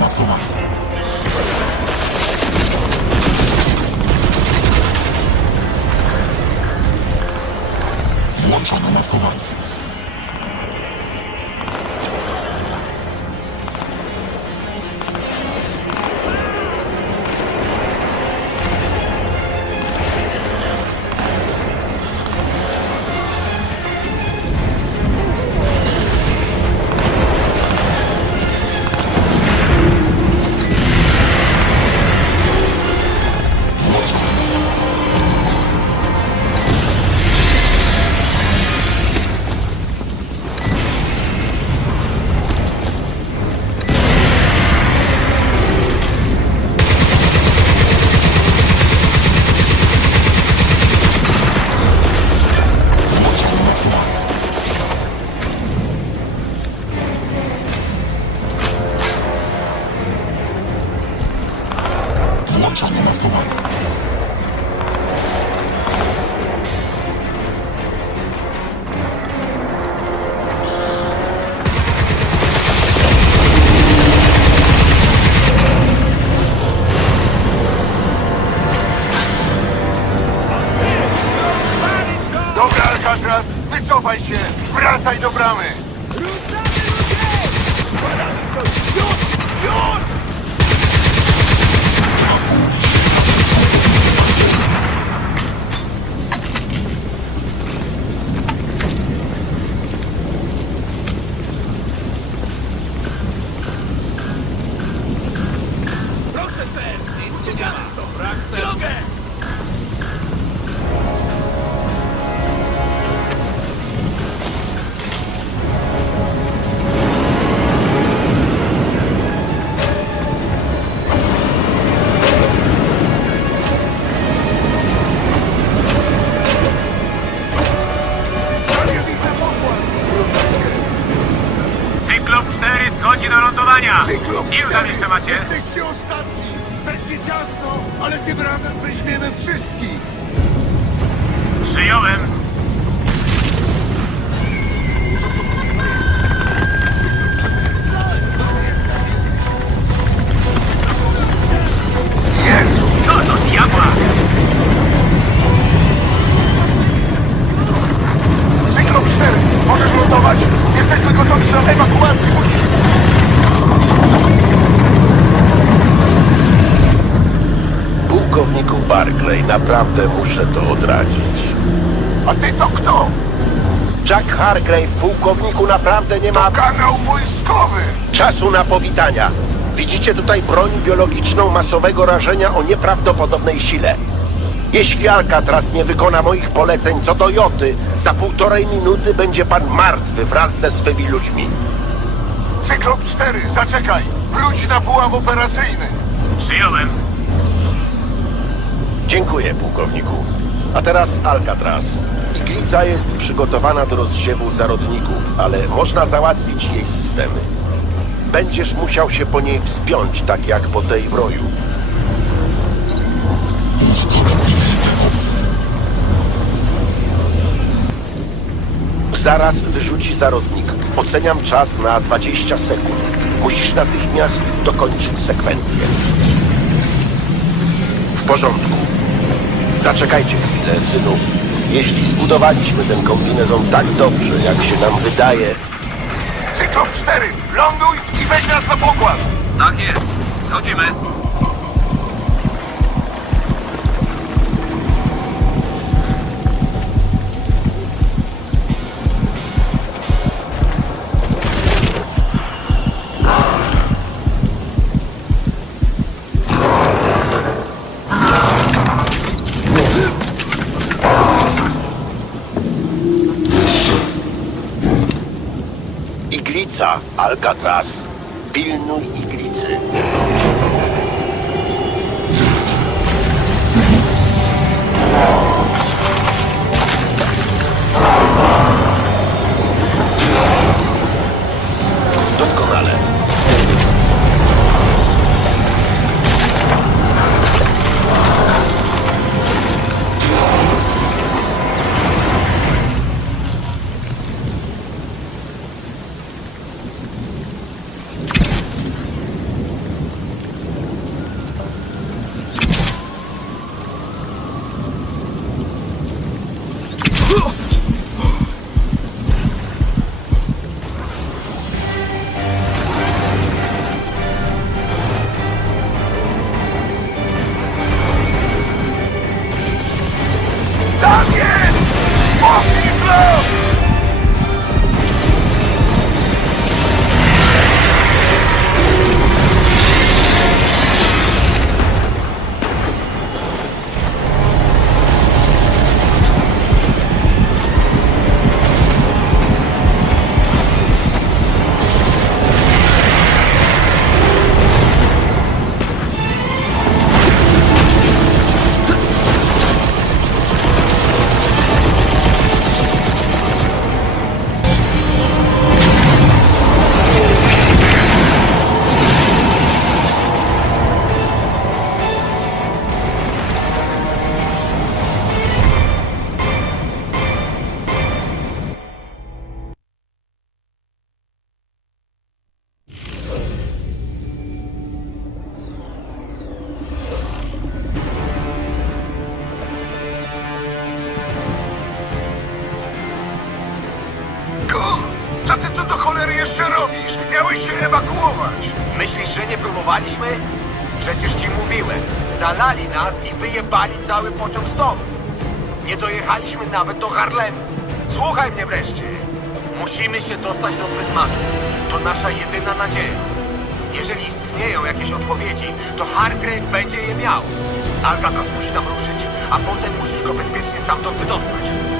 maskowanie. Włączone maskowanie. Włączone maskowanie. Dobra, Alcatraz, wycofaj się! Wracaj do bramy! Uciekamy! Dobra, chcę... Drogę! Cyklop 4 schodzi do lądowania! Cyklop Ilu tam jeszcze macie? Jesteście ostatni! Będzie ciasno, ale tym razem weźmiemy wszystkich! Przyjąłem! Barclay, naprawdę muszę to odradzić. A ty to kto? Jack Hargrave, pułkowniku, naprawdę nie ma Kanał wojskowy! czasu na powitania. Widzicie tutaj broń biologiczną masowego rażenia o nieprawdopodobnej sile. Jeśli Alcatraz nie wykona moich poleceń co do Joty, za półtorej minuty będzie pan martwy wraz ze swymi ludźmi. Cyklop 4, zaczekaj! Wróć na pułap operacyjny! Przyjąłem! Dziękuję, pułkowniku. A teraz Alcatraz. Iglica jest przygotowana do rozsiewu zarodników, ale można załatwić jej systemy. Będziesz musiał się po niej wspiąć, tak jak po tej w roju. Zaraz wyrzuci zarodnik. Oceniam czas na 20 sekund. Musisz natychmiast dokończyć sekwencję. W porządku. Zaczekajcie chwilę, synu. Jeśli zbudowaliśmy ten kombinezon tak dobrze, jak się nam wydaje, Cyklop 4, ląduj i weź nas na pokład! Tak jest! Schodzimy! Alcatraz, pilnuj iglicy. Ewakuować. Myślisz, że nie próbowaliśmy? Przecież ci mówiłem. Zalali nas i wyjebali cały pociąg z. Nie dojechaliśmy nawet do Harlemu. Słuchaj mnie wreszcie. Musimy się dostać do pryzmatu. To nasza jedyna nadzieja. Jeżeli istnieją jakieś odpowiedzi, to Hargrave będzie je miał. Alcatraz musi tam ruszyć, a potem musisz go bezpiecznie stamtąd wydostać.